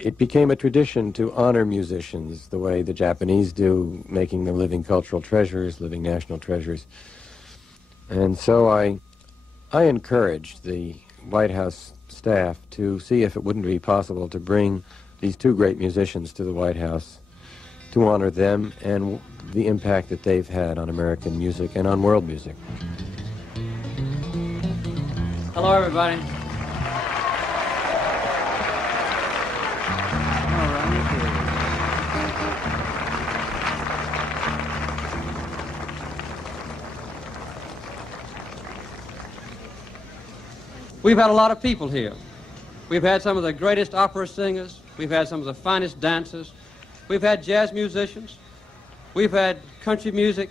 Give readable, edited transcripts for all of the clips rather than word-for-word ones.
it became a tradition to honor musicians the way the Japanese do, making them living cultural treasures, living national treasures. And so I encouraged the White House staff to see if it wouldn't be possible to bring these two great musicians to the White House to honor them and the impact that they've had on American music and on world music. Hello, everybody. We've had a lot of people here. We've had some of the greatest opera singers. We've had some of the finest dancers. We've had jazz musicians. We've had country music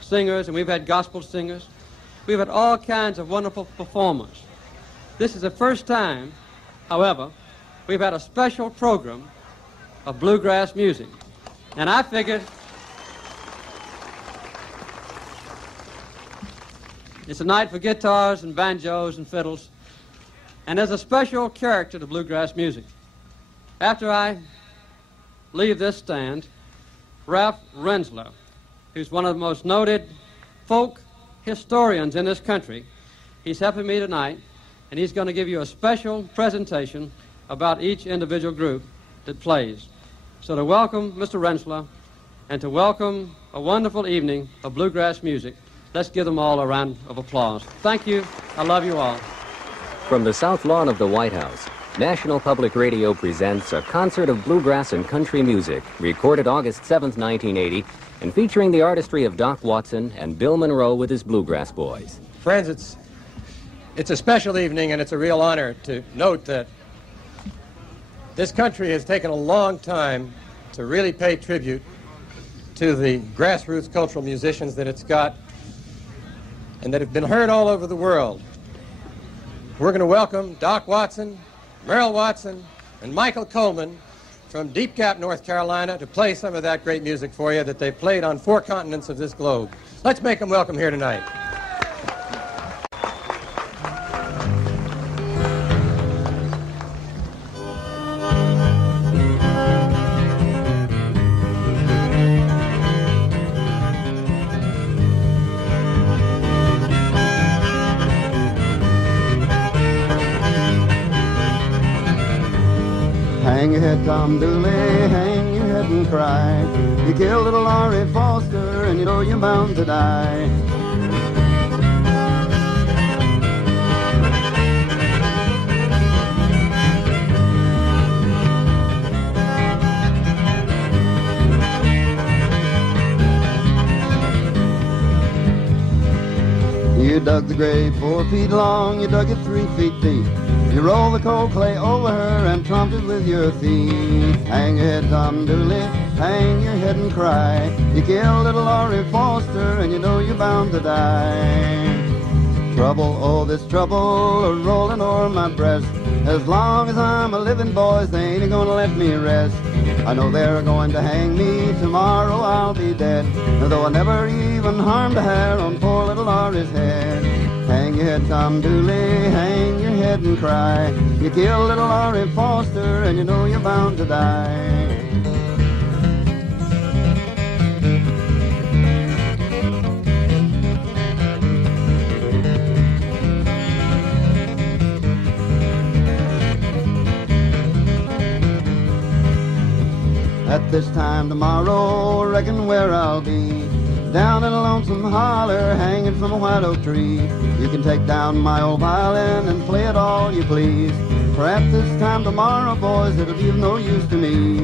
singers, and we've had gospel singers. We've had all kinds of wonderful performers. This is the first time, however, we've had a special program of bluegrass music. And I figured it's a night for guitars and banjos and fiddles. And there's a special character to bluegrass music. After I leave this stand, Ralph Rensler, who's one of the most noted folk historians in this country, he's helping me tonight, and he's going to give you a special presentation about each individual group that plays. So to welcome Mr. Rensler and to welcome a wonderful evening of bluegrass music, let's give them all a round of applause. Thank you. I love you all. From the South Lawn of the White House, National Public Radio presents a concert of bluegrass and country music, recorded August 7th, 1980, and featuring the artistry of Doc Watson and Bill Monroe with his Bluegrass Boys. Friends, it's a special evening, and it's a real honor to note that this country has taken a long time to really pay tribute to the grassroots cultural musicians that it's got and that have been heard all over the world. We're going to welcome Doc Watson, Merle Watson, and Michael Coleman from Deep Gap, North Carolina, to play some of that great music for you that they've played on 4 continents of this globe. Let's make them welcome here tonight. Hang your head, Tom Dooley, hang your head and cry. You killed little Laurie Foster, and you know you're bound to die. You dug the grave 4 feet long, you dug it 3 feet deep. You rolled the cold clay over her and trumped it with your feet. Hang your head, Tom Dooley, hang your head and cry. You killed little Laurie Foster, and you know you're bound to die. Trouble, oh, this trouble a-rolling o'er my breast. As long as I'm a living, boys, they ain't gonna let me rest. I know they're going to hang me, tomorrow I'll be dead, though I never even harmed a hair on poor little Laurie's head. Hang your head, Tom Dooley, hang your head and cry. You killed little Laurie Foster, and you know you're bound to die. At this time tomorrow, reckon where I'll be. Down in a lonesome holler, hanging from a white oak tree. You can take down my old violin and play it all you please. For at this time tomorrow, boys, it'll be of no use to me.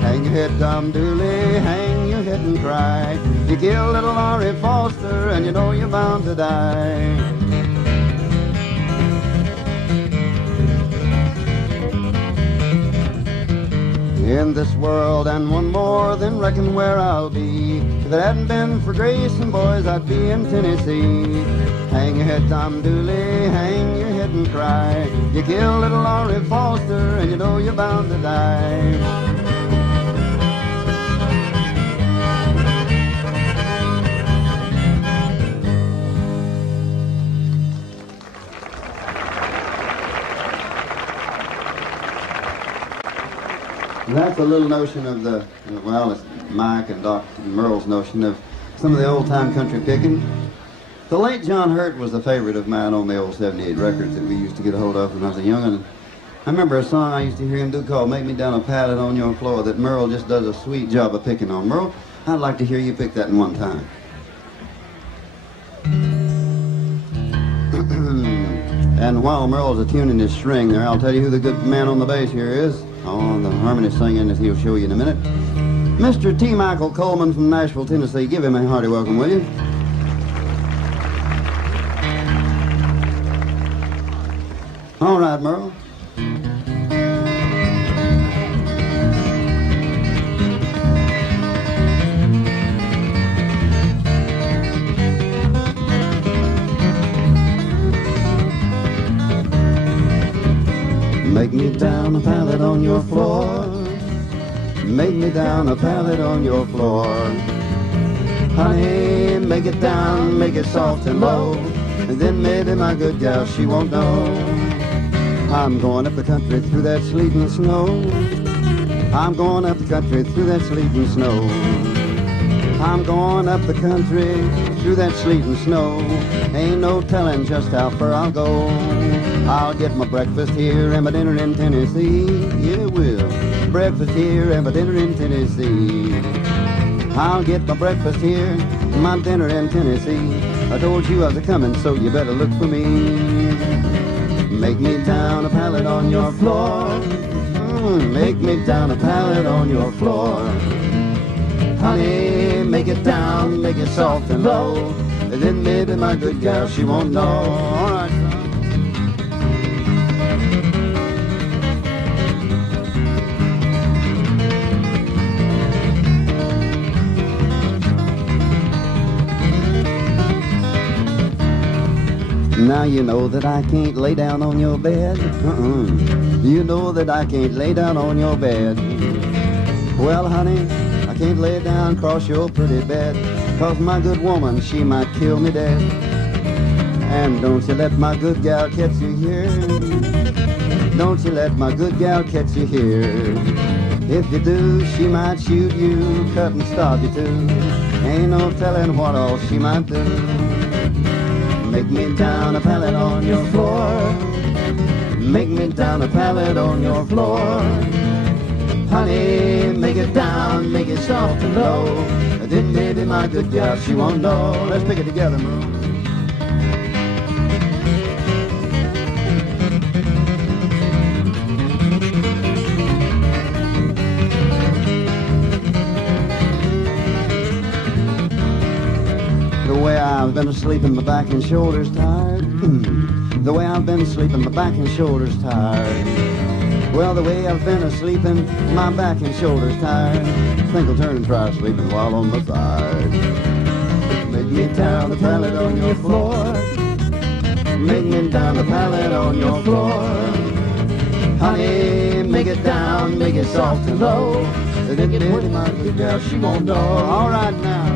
Hang your head, Tom Dooley, hang your head and cry. You killed little Laurie Foster, and you know you're bound to die. In this world and one more, then reckon where I'll be. If it hadn't been for Grayson, boys, I'd be in Tennessee. Hang your head, Tom Dooley, hang your head and cry. You killed little Laurie Foster, and you know you're bound to die. That's a little notion of the, well, it's Mike and Dr. Merle's notion of some of the old-time country picking. The late John Hurt was a favorite of mine on the old 78 records that we used to get a hold of when I was a young'un. I remember a song I used to hear him do called Make Me Down a Pallet on Your Floor that Merle just does a sweet job of picking on. Merle, I'd like to hear you pick that in one time. And while Merle's attuning his string there, I'll tell you who the good man on the bass here is. Oh, the harmony singing, as he'll show you in a minute. Mr. T. Michael Coleman from Nashville, Tennessee. Give him a hearty welcome, will you? All right, Merle. Make me down a pallet on your floor. Make me down a pallet on your floor. Honey, make it down, make it soft and low. And then maybe my good gal, she won't know. I'm going up the country through that sleet and snow. I'm going up the country through that sleet and snow. I'm going up the country through that sleet and snow. Ain't no telling just how far I'll go. I'll get my breakfast here and my dinner in Tennessee. Yeah, it will. Breakfast here and my dinner in Tennessee. I'll get my breakfast here and my dinner in Tennessee. I told you I was a-coming, so you better look for me. Make me down a pallet on your floor. Make me down a pallet on your floor. Honey, make it down, make it soft and low. And then maybe my good gal, she won't know. All right, son. Now you know that I can't lay down on your bed. You know that I can't lay down on your bed. Well, honey, I can't lay down across your pretty bed, 'cause my good woman, she might kill me dead. And don't you let my good gal catch you here. Don't you let my good gal catch you here. If you do, she might shoot you, cut and starve you too. Ain't no telling what all she might do. Make me down a pallet on your floor. Make me down a pallet on your floor. Honey, make it down, make it soft and low. Then maybe my good gal, she won't know. Let's pick it together, Merle. The way I've been asleep, my back and shoulders tired. The way I've been sleeping, my back and shoulders tired. Well, the way I've been asleeping, my back and shoulders tired. Think I'll turn and try sleeping while on my side. Make me down the pallet on your floor. Make me down the pallet on your floor. Honey, make it down, make it soft and low. Then maybe my good girl, she won't know. All right now.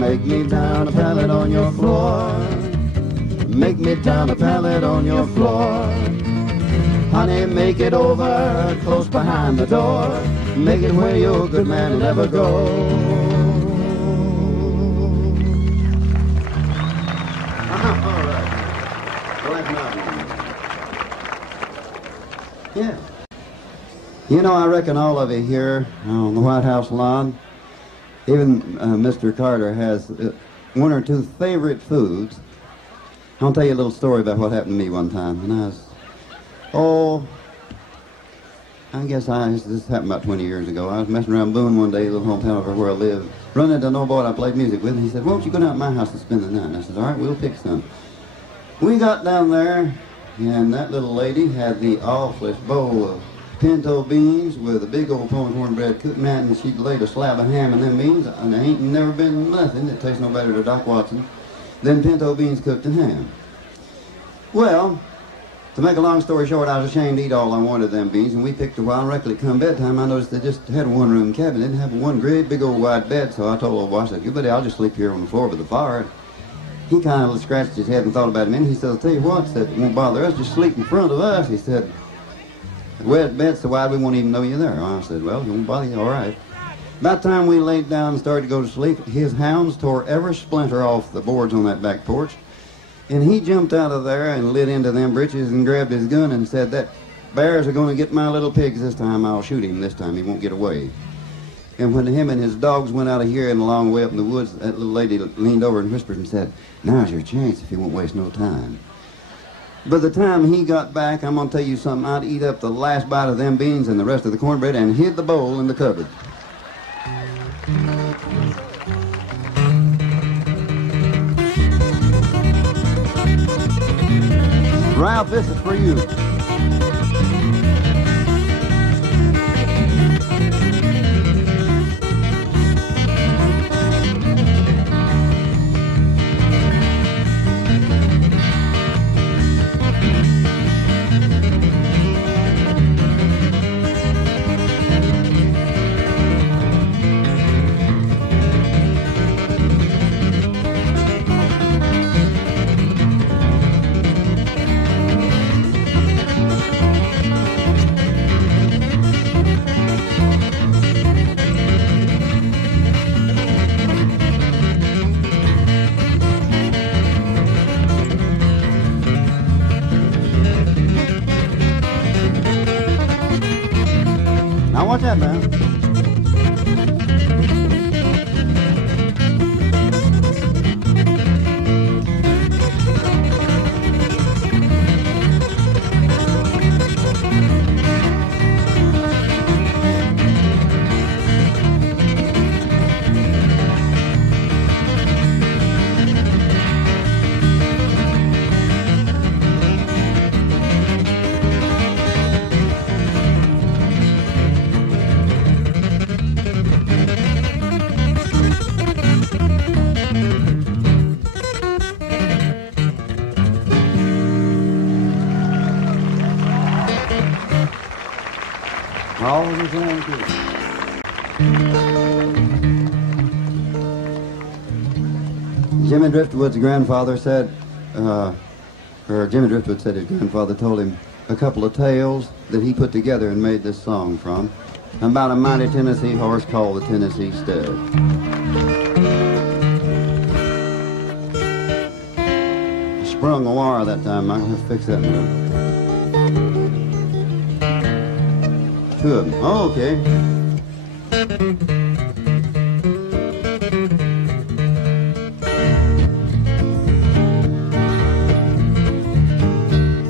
Make me down a pallet on your floor. Make me down a pallet on your floor. Honey, make it over close behind the door. Make it where your good man will never go. All right. Yeah. You know, I reckon all of you here on the White House lawn, even Mr. Carter, has one or two favorite foods. I'll tell you a little story about what happened to me one time. When I was, I guess this happened about 20 years ago. I was messing around Boone one day, a little hometown over where I live, running into an old boy I played music with, and he said, "Won't you go down to my house and spend the night?" And I said, "All right, we'll pick some." We got down there, and that little lady had the awfulest bowl of pinto beans with a big old pony cornbread cooking that, and she'd laid a slab of ham in them beans, and there ain't never been nothing that tastes no better to Doc Watson than pinto beans cooked in ham. Well, To make a long story short, I was ashamed to eat all I wanted of them beans, and we picked a while. Directly come bedtime, I noticed they just had a one-room cabin. They didn't have one great big old wide bed, so I told old boy, I said, "You buddy, I'll just sleep here on the floor by the fire." He kind of scratched his head and thought about it a minute. He said, "I'll tell you what," said, "it won't bother us, just sleep in front of us." He said, "The wet bed's so wide we won't even know you're there." I said, "Well, it won't bother you, all right." About the time we laid down and started to go to sleep, his hounds tore every splinter off the boards on that back porch. And he jumped out of there and lit into them britches and grabbed his gun and said, "That bears are going to get my little pigs this time. I'll shoot him this time. He won't get away." And when him and his dogs went out of here and a long way up in the woods, that little lady leaned over and whispered and said, "Now's your chance if you won't waste no time." By the time he got back, I'm going to tell you something. I'd eat up the last bite of them beans and the rest of the cornbread and hid the bowl in the cupboard. Ralph, this is for you. Watch that, man. Jimmy Driftwood's grandfather said, Jimmy Driftwood said his grandfather told him a couple of tales that he put together and made this song from, about a mighty Tennessee horse called the Tennessee Stud. Sprung a wire that time. I'm going to fix that now. Two of them. Oh, okay.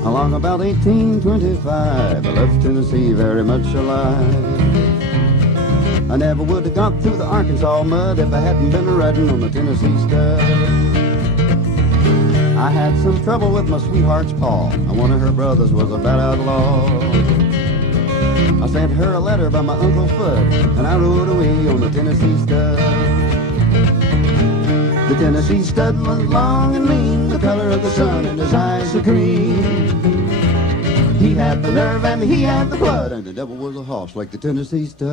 Along about 1825, I left Tennessee very much alive. I never would have got through the Arkansas mud if I hadn't been riding on the Tennessee Stud. I had some trouble with my sweetheart's paw, and one of her brothers was a bad outlaw. I sent her a letter by my Uncle Fudd, and I rode away on the Tennessee Stud. The Tennessee Stud was long and lean, the color of the sun, and his eyes were green. He had the nerve and he had the blood, and the devil was a horse like the Tennessee Stud.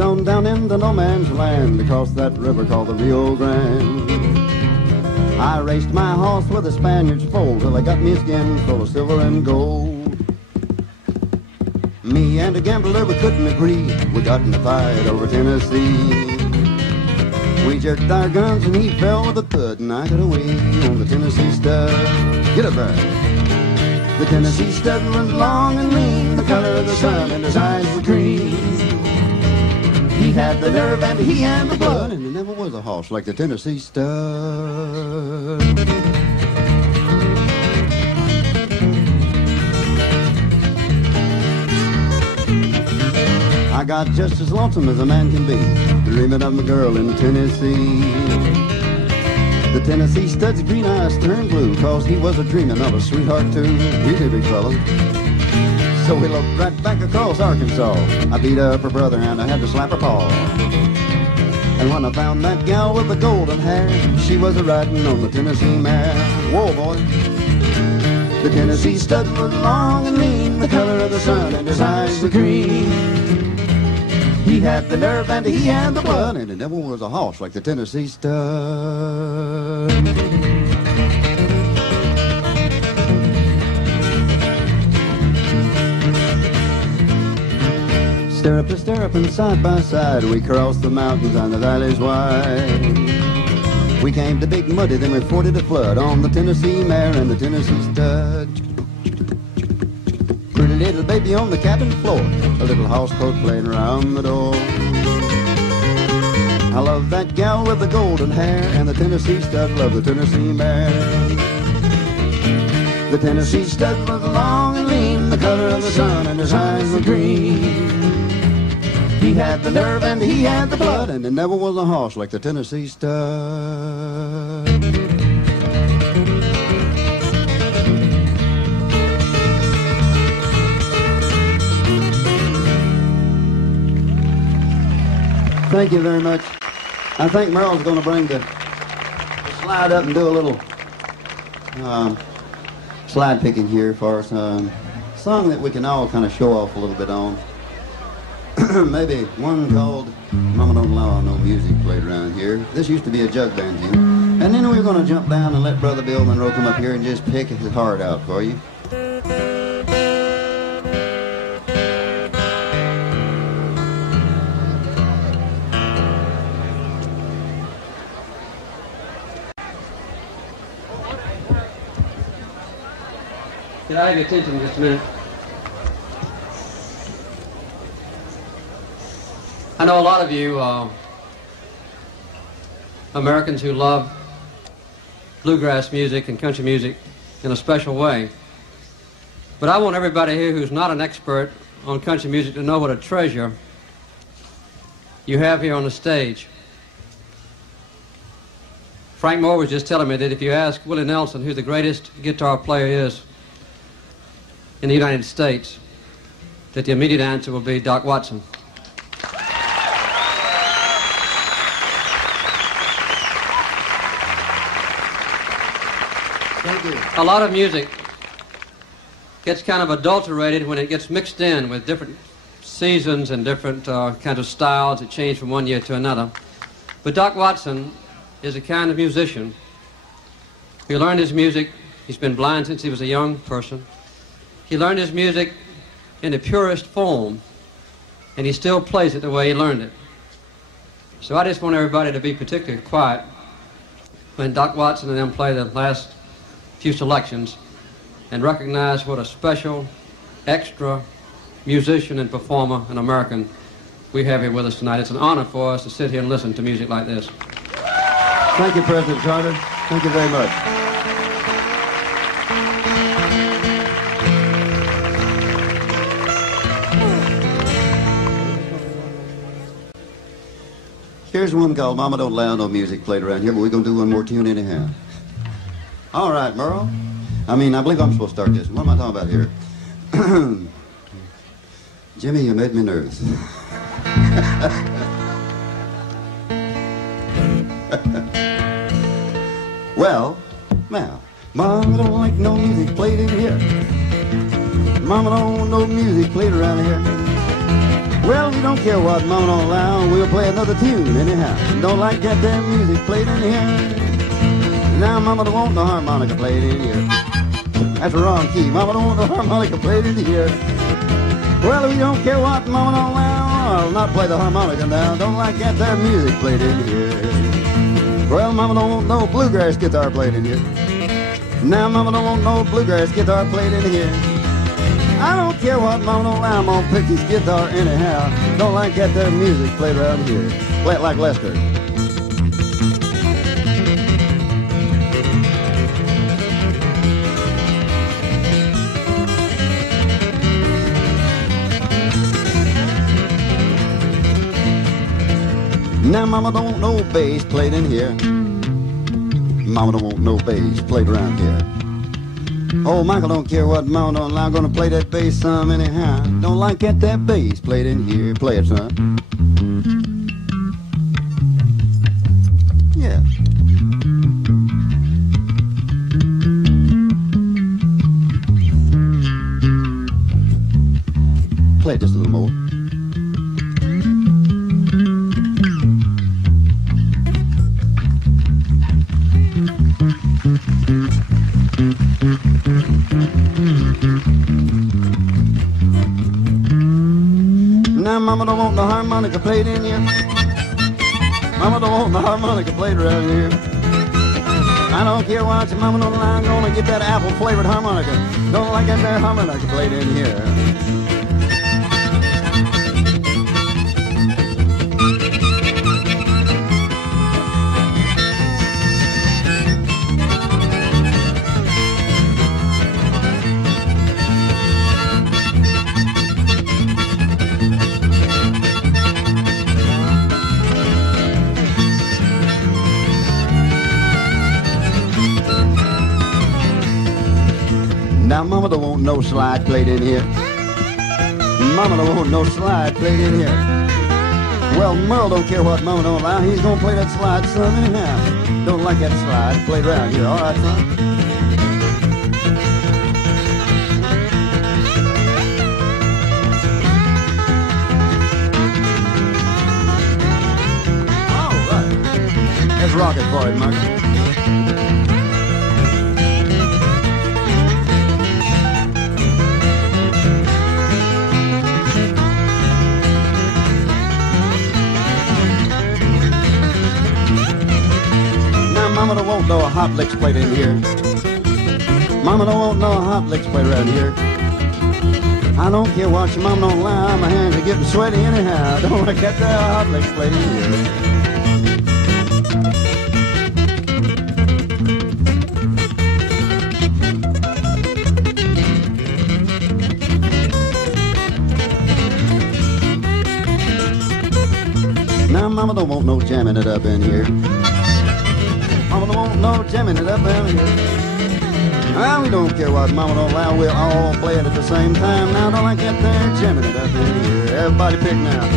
On down into no man's land, across that river called the Rio Grande. I raced my horse with a Spaniard's foal till I got me a skin full of silver and gold. Me and a gambler, we couldn't agree. We got in a fight over Tennessee. We jerked our guns and he fell with a thud, and I got away on the Tennessee Stud. Get up there. The Tennessee Stud was long and lean, the color of the sun, and his eyes were green. He had the nerve and he had the blood, and there never was a horse like the Tennessee Stud. I got just as lonesome as a man can be, dreaming of my girl in Tennessee. The Tennessee stud's green eyes turned blue, 'cause he was a-dreaming of a sweetheart too. We did, big fella. So we looked right back across Arkansas. I beat up her brother and I had to slap her paw. And when I found that gal with the golden hair, she was a-riding on the Tennessee mare. Whoa, boy. The Tennessee stud was long and lean, the color of the sun, and his eyes were green. He had the nerve and he had the blood, and it never was a horse like the Tennessee stud. Stirrup and side by side, we crossed the mountains and the valleys wide. We came to Big Muddy, then we forded the flood on the Tennessee mare and the Tennessee stud. Pretty little baby on the cabin floor, a little house coat playing around the door. I love that gal with the golden hair, and the Tennessee stud loved the Tennessee mare. The Tennessee stud was long and lean, the color of the sun, and his eyes were green. He had the nerve and he had the blood, and there never was a horse like the Tennessee stud. Thank you very much. I think Merle's going to bring the slide up and do a little slide picking here for us. Song that we can all kind of show off a little bit on. Maybe one called Mama Don't Allow No Music played around here. This used to be a jug band tune. And then we're going to jump down and let Brother Bill Monroe come up here and just pick his heart out for you. Can I have your attention just a minute? I know a lot of you Americans who love bluegrass music and country music in a special way. But I want everybody here who's not an expert on country music to know what a treasure you have here on the stage. Frank Moore was just telling me that if you ask Willie Nelson who the greatest guitar player is in the United States, that the immediate answer will be Doc Watson. A lot of music gets kind of adulterated when it gets mixed in with different seasons and different kinds of styles that change from one year to another. But Doc Watson is a kind of musician. He learned his music. He's been blind since he was a young person. He learned his music in the purest form, and he still plays it the way he learned it. So I just want everybody to be particularly quiet when Doc Watson and them play the last few selections and recognize what a special, extra musician and performer, an American, we have here with us tonight. It's an honor for us to sit here and listen to music like this. Thank you, President Carter. Thank you very much. Here's one called Mama Don't Allow No Music played around here, but we're going to do one more tune anyhow. All right, Merle. I believe I'm supposed to start this. What am I talking about here? Jimmy, you made me nervous. Well, now, Mama don't like no music played in here. Mama don't want no music played around here. Well, we don't care what Mama don't allow. We'll play another tune anyhow. Don't like that damn music played in here. Now Mama don't want no harmonica played in here. That's the wrong key. Mama don't want no harmonica played in here. Well, we don't care what Mama don't allow. I'll not play the harmonica now. Don't like that there music played in here. Well, Mama don't want no bluegrass guitar played in here. Now Mama don't want no bluegrass guitar played in here. I don't care what Mama don't allow. I'm gonna pick his guitar anyhow. Don't like that there music played around here. Play it like Lester. Mama don't want no bass played in here. Mama don't want no bass played around here. Oh, Michael don't care what Mama don't allow. Gonna play that bass some anyhow. Don't like get that bass played in here. Play it, son. Yeah. Play it just a little more. Now Mama don't want the harmonica played in here. Mama don't want the harmonica played around here. I don't care what your mama don't like, I'm gonna get that apple flavored harmonica. Don't like that there harmonica played in here. Now Mama don't want no slide played in here. Mama don't want no slide played in here. Well, Merle don't care what Mama don't allow. He's gonna play that slide some anyhow. Don't like that slide played around here. All right, son? All right. Let's rock it for it, Mark. Mama don't want no hot licks played in here. Mama don't want no hot licks played around here. I don't care what your mama don't lie. My hands are getting sweaty anyhow. I don't want to get the hot licks played in here. Now Mama don't want no jamming it up in here. Mama don't want no jamming it up in here. Well, we don't care what Mama don't allow. We'll all play it at the same time. Now don't like that there jamming it up in here. Everybody pick now.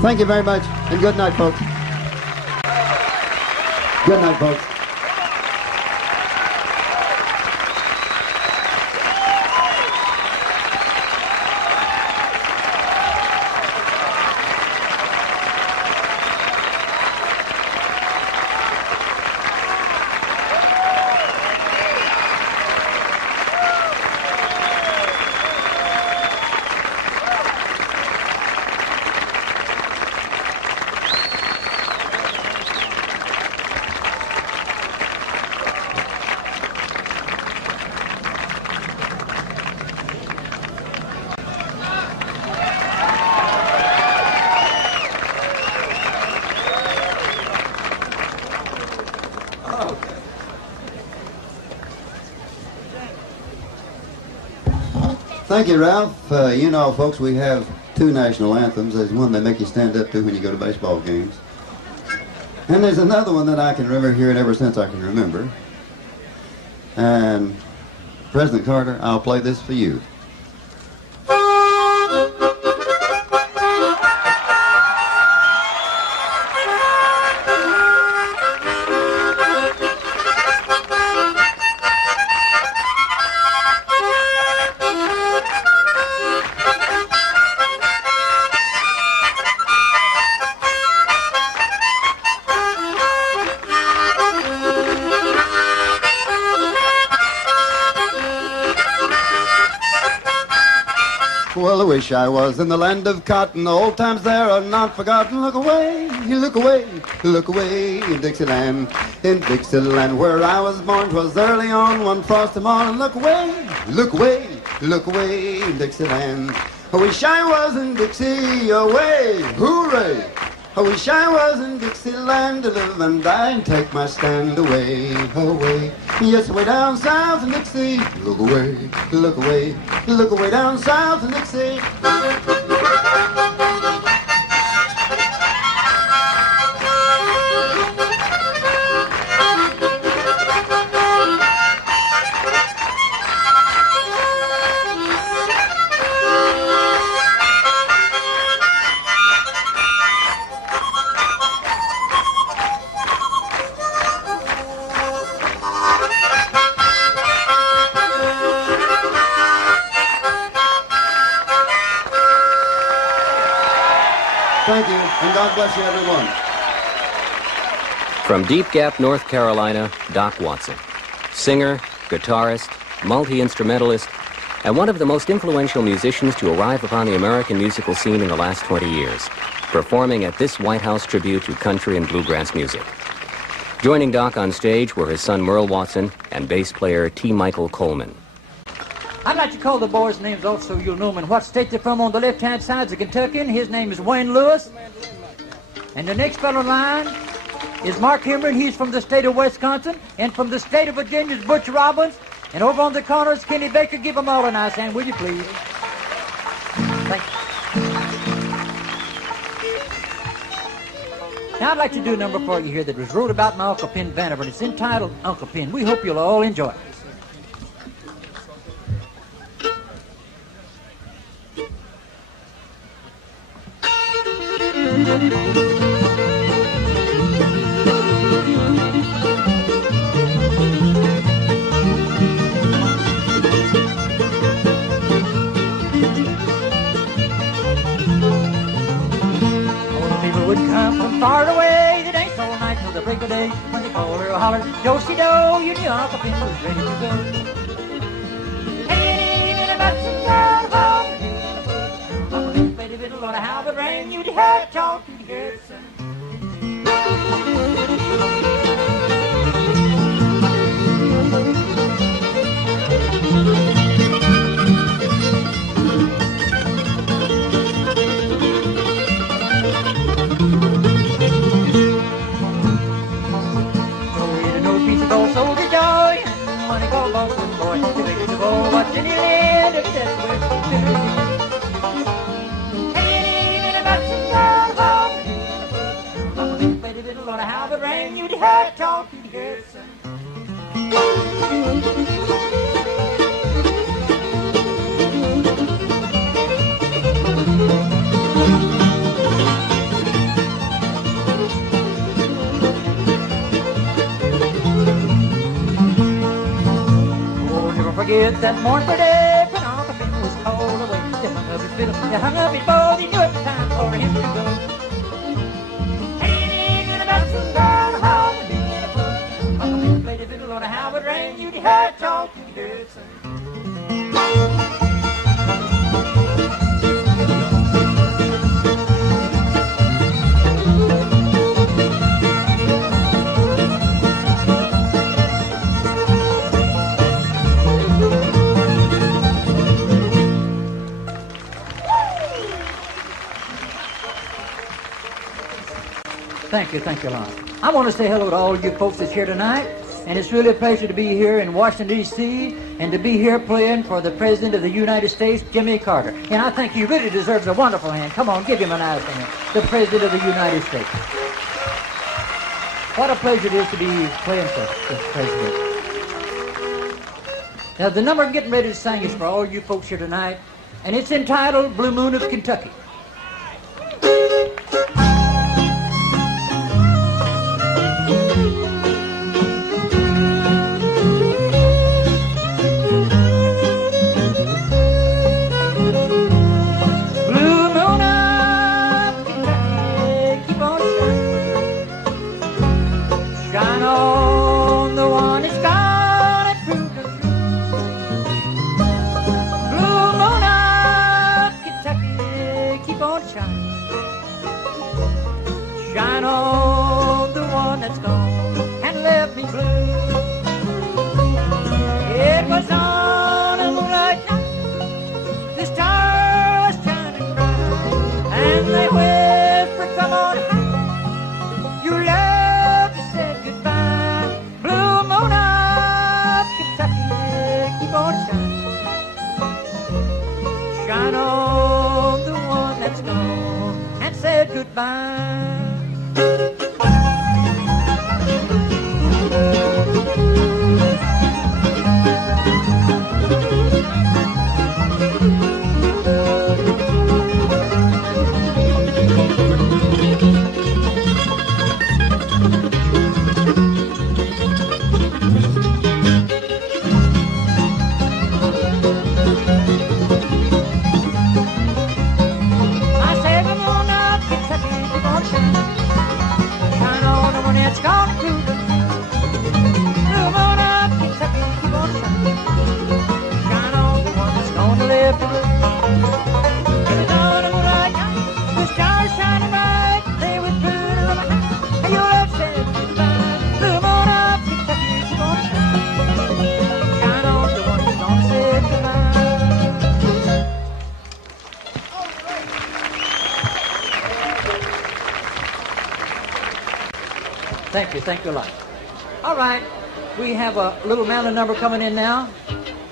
Thank you very much, and good night, folks. Good night, folks. Thank you, Ralph. You know, folks, we have two national anthems. There's one they make you stand up to when you go to baseball games. And there's another one that I can remember hearing ever since I can remember. And President Carter, I'll play this for you. Well, I wish I was in the land of cotton. The old times there are not forgotten. Look away, look away, look away in Dixieland. In Dixieland where I was born, 'twas early on one frosty morning. Look away, look away, look away in Dixieland. I wish I was in Dixie away. Hooray, I wish I was in Dixieland to live and die and take my stand away, away. Yes, way down south in Dixie. Look away, look away, look away down south in Dixie. Thank you, and God bless you, everyone. From Deep Gap, North Carolina, Doc Watson. Singer, guitarist, multi-instrumentalist, and one of the most influential musicians to arrive upon the American musical scene in the last 20 years, performing at this White House tribute to country and bluegrass music. Joining Doc on stage were his son Merle Watson and bass player T. Michael Coleman. I'd like to call the boys' names off so you'll know them and what state they're from. On the left-hand side is a Kentuckian. His name is Wayne Lewis. And the next fellow in line is Mark Hemmer. He's from the state of Wisconsin. And from the state of Virginia is Butch Robbins. And over on the corner is Kenny Baker. Give them all a nice hand, will you please? Thank you. Now I'd like to do a number for you here that was wrote about my Uncle Pen Vannevar. It's entitled Uncle Pen. We hope you'll all enjoy it. Would come from far away, the dance all night till the break of day. When they call her a holler, do-si-do, you knew Uncle Pen was ready to go. Hey, in a button down home, Uncle Pen played a fiddle on a how it rang, you'd hear talking to Garrison. Soldier joy, money go Boston boy, the biggest of all, what's in your hand, if that's where it's hey, in a Boston down home, Uncle Pen played a fiddle on a how it rang, you'd hear talking to Garrison. Forget that mournful day when Uncle Pen was called away. They hung up his fiddle, they hung up his bow, they knew it was time for him to go. Hey, in a Boston down home, Uncle Pen played a fiddle on a how it rang, you'd hear talking to Garrison. Thank you, Lon. I want to say hello to all you folks that's here tonight, and it's really a pleasure to be here in Washington, D.C., and to be here playing for the President of the United States, Jimmy Carter. And I think he really deserves a wonderful hand. Come on, give him a nice hand. The President of the United States. What a pleasure it is to be playing for the President. Now, the number I'm getting ready to sing is for all you folks here tonight, and it's entitled Blue Moon of Kentucky. by. Thank you a lot. All right, we have a little Merle number coming in now,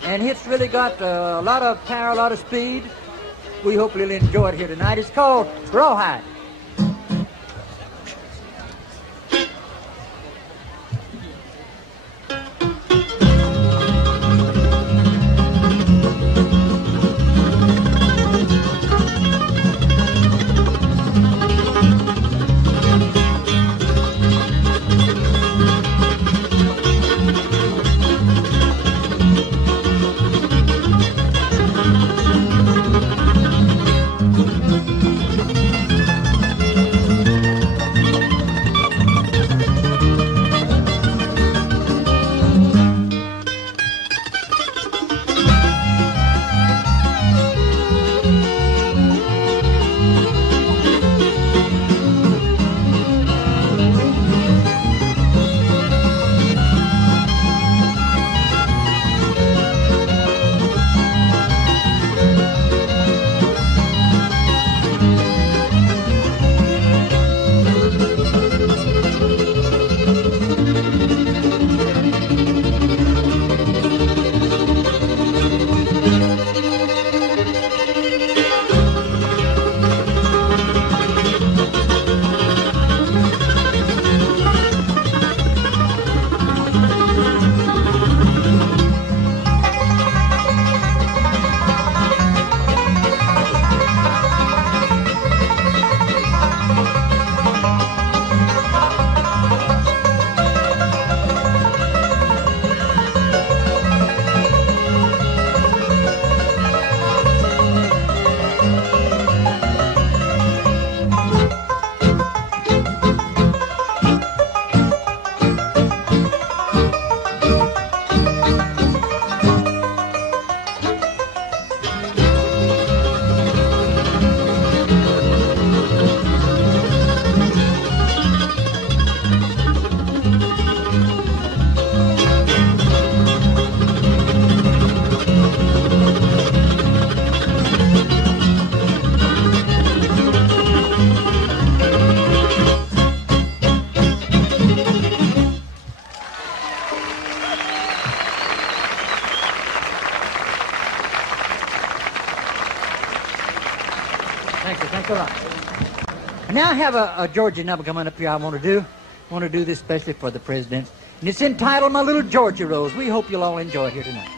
and it's really got a lot of power, a lot of speed. We hope you'll enjoy it here tonight. It's called Rawhide. Thanks a lot. And now I have a Georgia number coming up here I want to do. I want to do this especially for the president. And it's entitled My Little Georgia Rose. We hope you'll all enjoy it here tonight.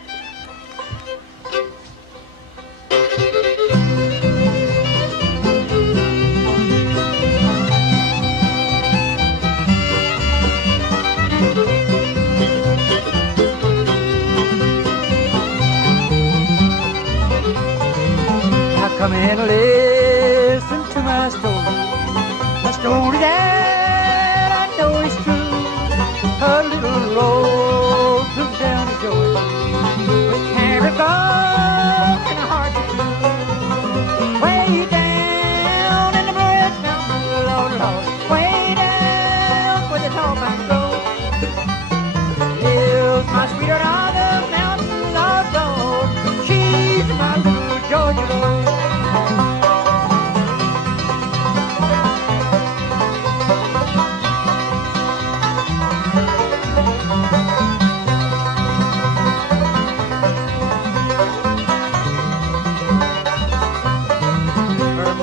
Now come and listen to my story. A story that I know is true. A little road took down to Georgia with caravan and a heart to do. Way down in the Bluegrass Mountains, Lord, Lord. Way down where the tall pines grow. Lives my sweetheart on the mountains of gold. She's my little Georgia Rose.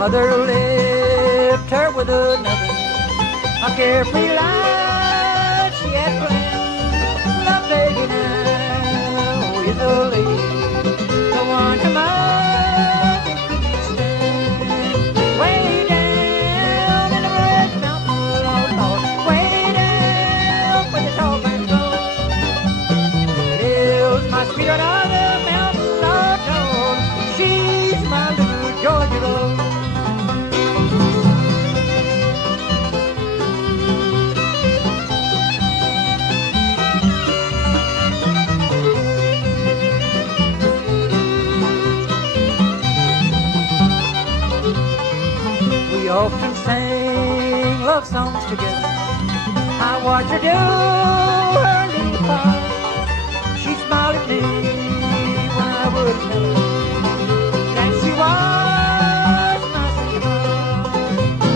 Mother left her with with another. A carefree life she had planned. Love lady now is a lady, the one her mother couldn't stand. Way down in the red mountain, Lord, Lord, way down where the tall pines grow. Lives my sweetheart on the mountain, Lord, Lord, she's my little Georgia love. We often sang love songs together. I watched her do her little part. She smiled at me when I would tell her that she was my sweetheart.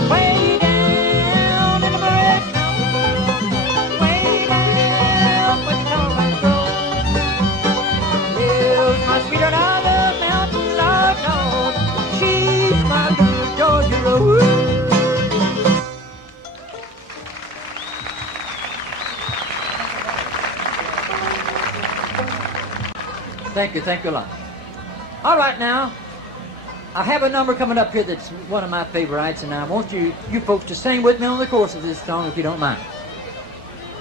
Way down in the red mountains, way down where the tall pines grow, lives my sweetheart on the mountain, Lord, Lord, she's my little Georgia rose. Thank you a lot. All right, now, I have a number coming up here that's one of my favorites, and I want you folks to sing with me on the chorus of this song, if you don't mind.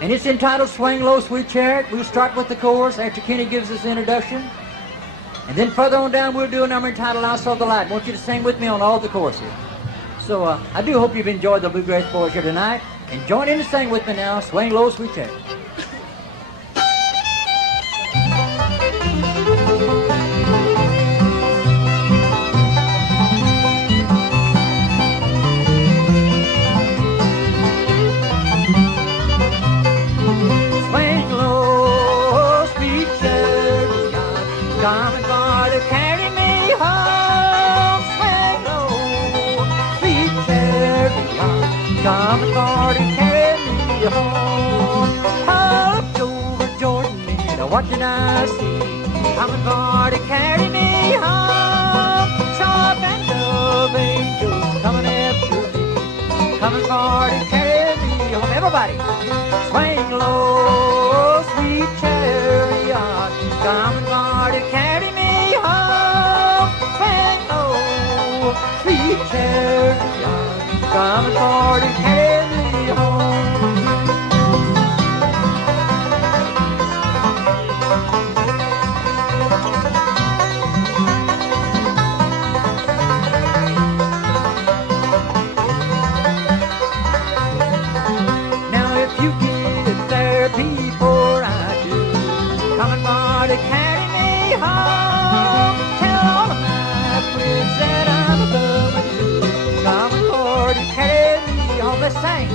And it's entitled Swing Low, Sweet Chariot. We'll start with the chorus after Kenny gives us the introduction. And then further on down, we'll do a number entitled I Saw the Light. I want you to sing with me on all the choruses. So I do hope you've enjoyed the Bluegrass Boys here tonight. And join in to sing with me now, Swing Low, Sweet Chariot. Swing low, sweet chariot, coming for to carry me home. Swing low, sweet chariot, coming for to carry me home. Up over Jordan, and what did I see? Coming for to carry me home. Sharp and love angels coming after me, coming for to carry me home. Everybody, swing low, sweet chariot, coming for to carry me home. Swing low, sweet chariot, coming for to carry me home. Now if you get there before I do, coming for to carry me home, tell all of my friends that I'm coming too, coming for to carry me home. Let's sing.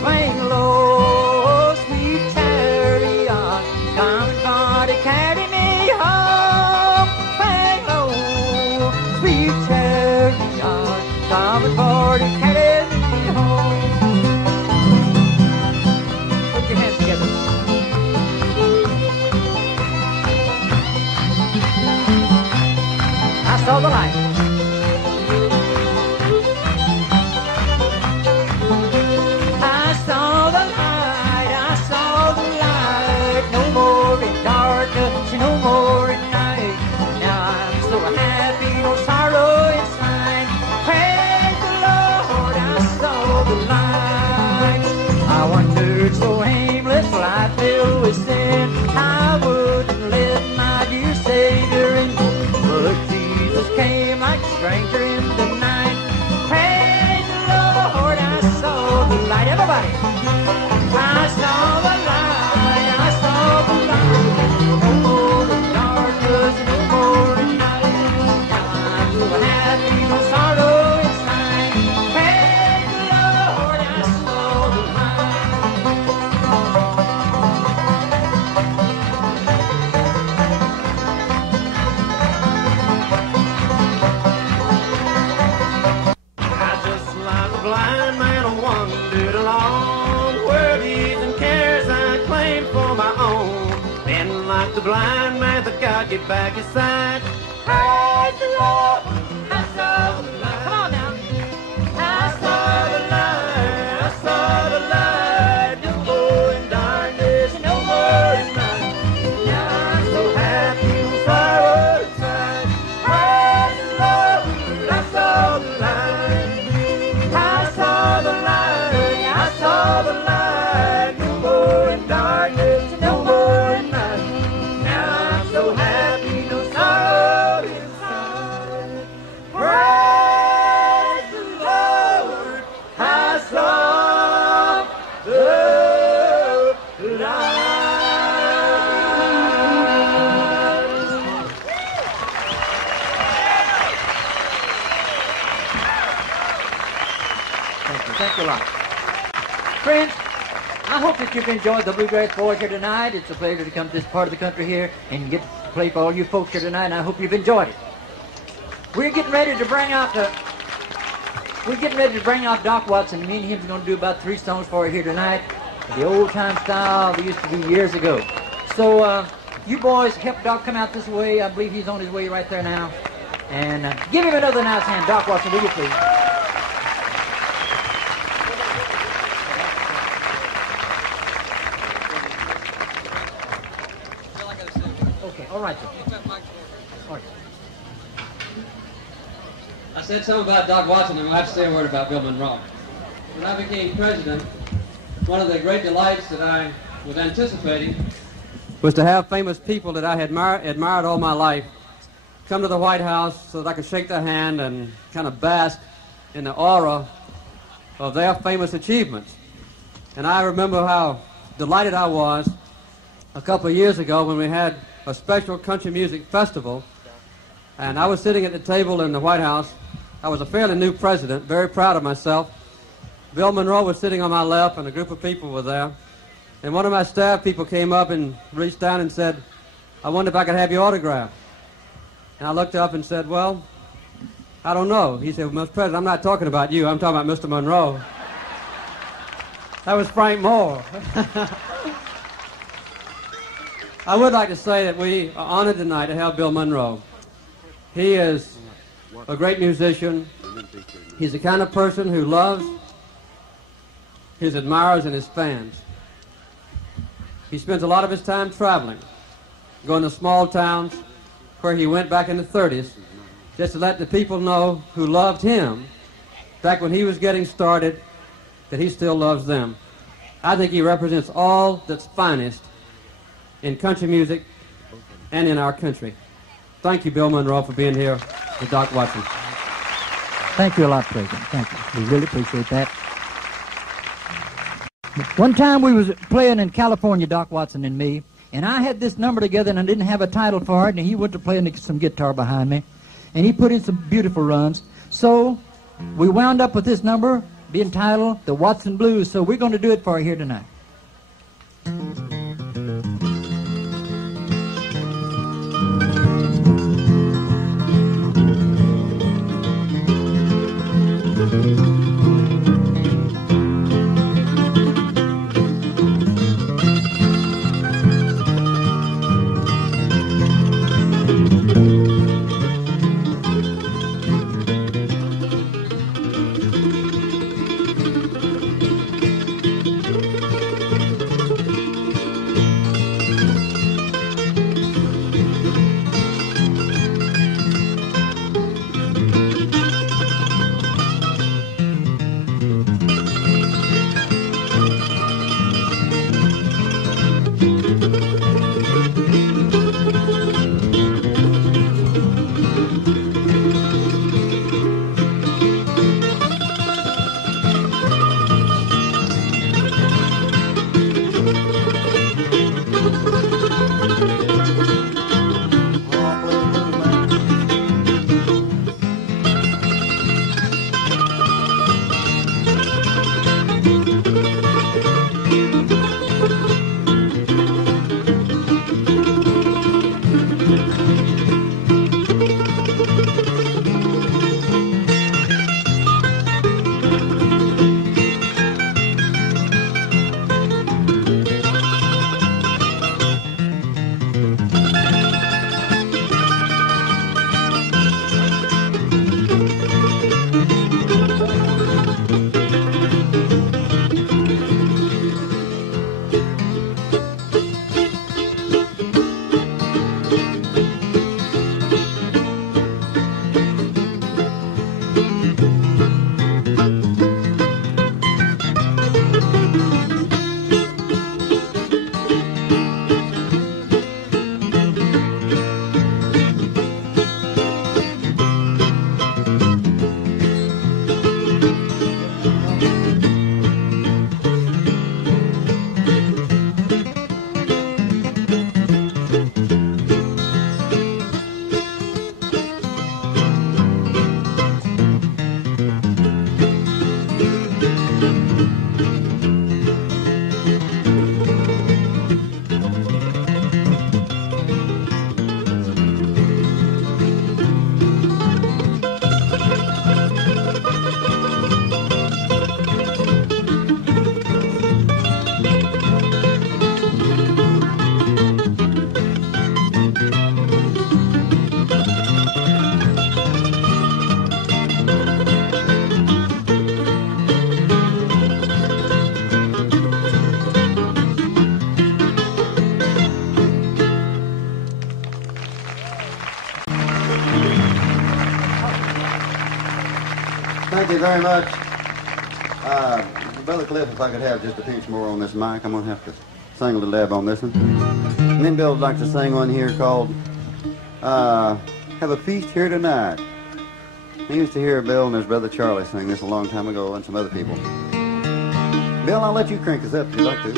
Swing low, sweet chariot, coming for to carry me home. Swing low, sweet chariot, coming for to carry me home. Put your hands together. I saw the light. I saw the light. I saw the light. No more in darkness, no more in night. Now I'm so happy, no sorrow inside. Praise the Lord, I saw the light. I wandered so aimless, life filled with sin. I wouldn't let my dear Savior in, but Jesus came like a stranger in the night. Praise the Lord, I saw the light. Everybody, I saw the light. I saw the light. No more in darkness, no more in night. Now I'm so happy, no sorrow inside. Praise the Lord, I saw the light. I just like a blind man wandered along, worries and cares I claimed for my own. Then like the blind man that God get back his sight. Praise the Lord, I saw the light. Come on now. I saw the light. Thank you a lot. Friends, I hope that you've enjoyed the Bluegrass Boys here tonight. It's a pleasure to come to this part of the country here and get to play for all you folks here tonight, and I hope you've enjoyed it. We're getting ready to bring out Doc Watson. Me and him's going to do about 3 songs for you here tonight, the old-time style they used to do years ago. So you boys help Doc come out this way. I believe he's on his way right there now. And give him another nice hand, Doc Watson, will you please? Okay, all right, sir. All right. I said something about Doc Watson, and I have to say a word about Bill Monroe. When I became president, one of the great delights that I was anticipating was to have famous people that I had admired all my life come to the White House so that I could shake their hand and kind of bask in the aura of their famous achievements. And I remember how delighted I was a couple of years ago when we had a special country music festival, and I was sitting at the table in the White House. I was a fairly new president, very proud of myself. Bill Monroe was sitting on my left, and a group of people were there. And one of my staff people came up and reached down and said, "I wonder if I could have your autograph." And I looked up and said, "Well, I don't know." He said, "Well, Mr. President, I'm not talking about you. I'm talking about Mr. Monroe." That was Frank Moore. I would like to say that we are honored tonight to have Bill Monroe. He is a great musician. He's the kind of person who loves his admirers and his fans. He spends a lot of his time traveling, going to small towns where he went back in the 30s, just to let the people know who loved him back when he was getting started, that he still loves them. I think he represents all that's finest in country music and in our country. Thank you, Bill Monroe, for being here with Doc Watson. Thank you a lot, President. Thank you. We really appreciate that. One time we was playing in California, Doc Watson and me, and I had this number together and I didn't have a title for it, and he went to play some guitar behind me, and he put in some beautiful runs. So we wound up with this number being titled The Watson Blues, so we're going to do it for you here tonight. Thank you very much. Brother Cliff, if I could have just a pinch more on this mic, I'm going to have to sing a little dab on this one. And then Bill would like to sing one here called Have a Feast Here Tonight. I used to hear Bill and his brother Charlie sing this a long time ago, and some other people. Bill, I'll let you crank this up if you'd like to.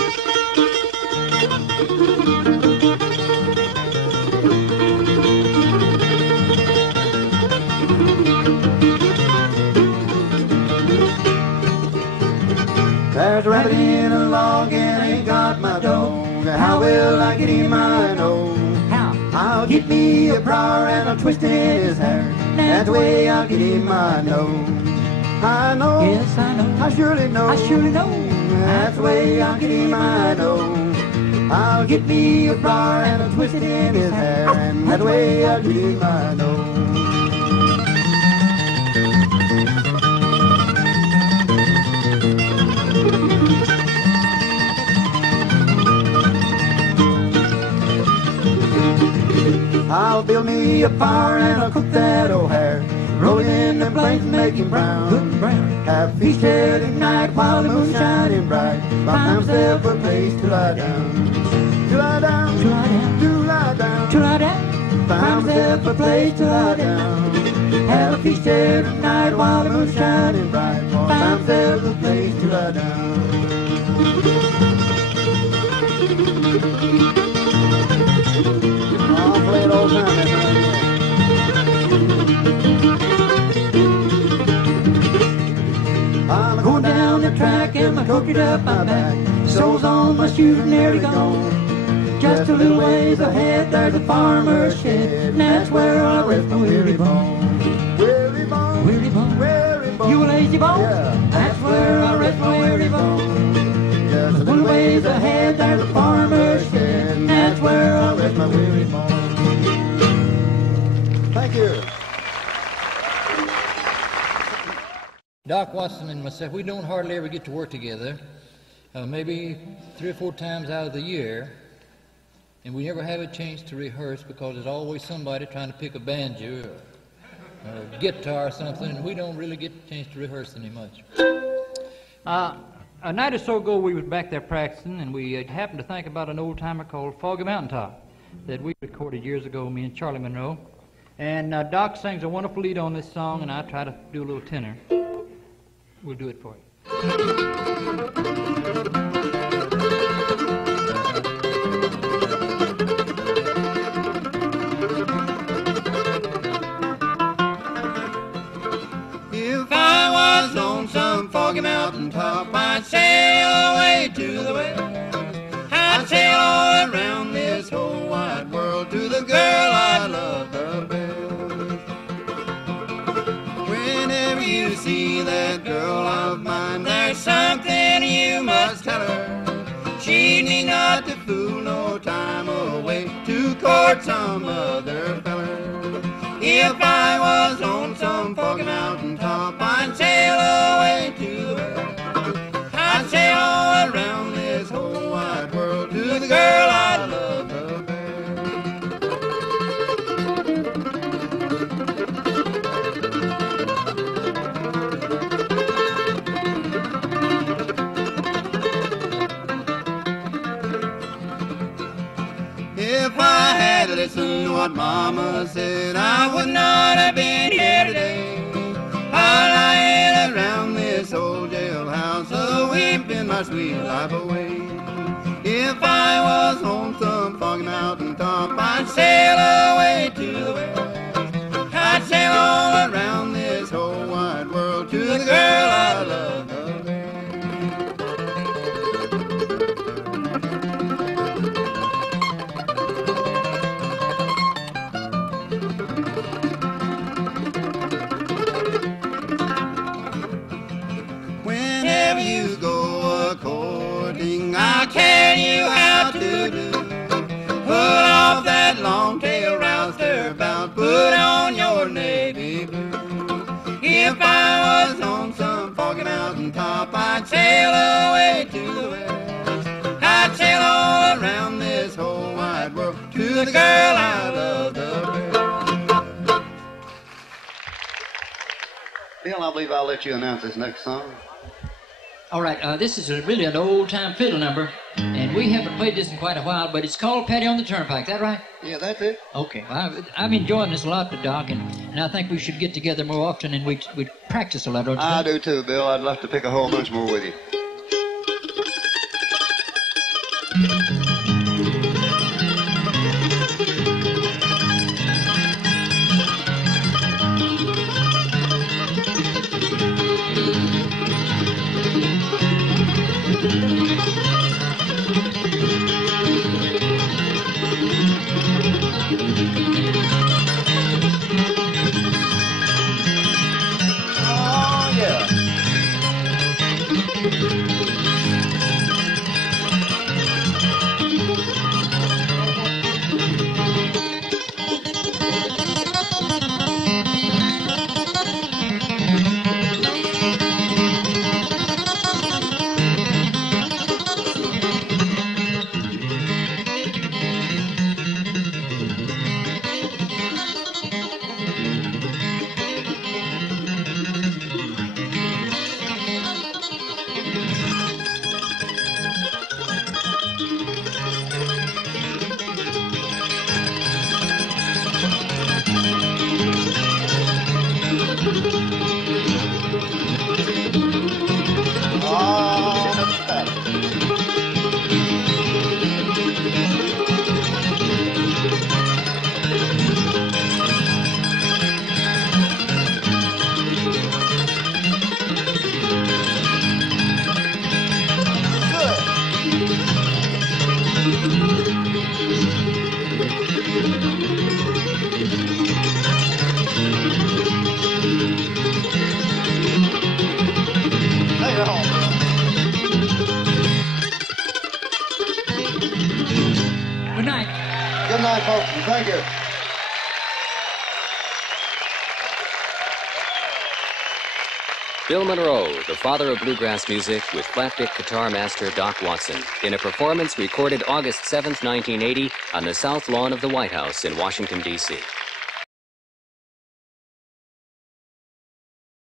There's a rabbit in a log and ain't got my dog. How will I get him? I know. How? I'll get me a briar and I'll twist in his hair. That's the way I'll get him. I know. I know. Yes, I know. I surely know. I surely know. That's the way I'll get him. I know. I'll get me a briar and I'll twist it in his hair. And that's the way I'll get him. I know. I'll build me a fire and I'll cook that O'Hare. Roll it in the flames and make him brown. Have feast here tonight while the moon's shining bright. Find myself a place to lie down. To lie down, to lie down, to lie down, To lie down. Find myself a place to lie down. Have a feast here tonight while the moon's shining bright. Find myself a place to lie down. I'll play it all the time, that's right. I'm going down the track and my coat up my back. Soles on my shoes are nearly gone. Just a little ways ahead, there's a farmer's shed, and that's where I'll rest my weary bones. Weary bones, Weary bone. weary bones. You lazy bone. Yeah. That's where I rest my weary bone. Just a little ways ahead, there's a farmer's shed, and that's where I'll rest my weary bones. Thank you. Doc Watson and myself, we don't hardly ever get to work together, maybe 3 or 4 times out of the year, and we never have a chance to rehearse because there's always somebody trying to pick a banjo or a guitar or something, and we don't really get a chance to rehearse any much. A night or so ago, we was back there practicing, and we happened to think about an old-timer called Foggy Mountaintop that we recorded years ago, me and Charlie Monroe. And Doc sings a wonderful lead on this song, and I try to do a little tenor. We'll do it for you. If I was on some foggy mountaintop, I'd sail away to the west. I'd sail all around this whole wide world to the girl I love the best. Whenever you see that girl of mine, there's something you must tell her. She need not to fool no time away to court some other feller. If I was on some foggy mountaintop, I'd sail away to the west. I'd sail all around this whole wide world to the girl I love the best. If I had listened to what Mama said, I would not have been here today. I'm lying around this old jailhouse, a-weeping my sweet life away. If I was on some foggy mountaintop, I'd sail away to the west. I'd sail all around this whole wide world to the girl I love the best. Whenever you go a-courting, I'll tell you how to do. Put off that long tail roustabout, put on your navy blue. If I was on some foggy mountaintop, I'd sail away to the west. I'd sail all around this whole wide world to the girl I love the best. Bill, Bill, I believe I'll let you announce this next song. All right, this is really an old-time fiddle number, and we haven't played this in quite a while, but it's called Patty on the Turnpike. Is that right? Yeah, that's it. Okay. Well, I'm enjoying this a lot, Doc, and I think we should get together more often and we'd practice a lot, don't you I think? do too, Bill. I'd love to pick a whole bunch more with you. Oh, yeah. Good night. Good night, folks, and thank you. Bill Monroe, the father of bluegrass music, with flat-pick guitar master Doc Watson, in a performance recorded August 7, 1980, on the South Lawn of the White House in Washington, D.C.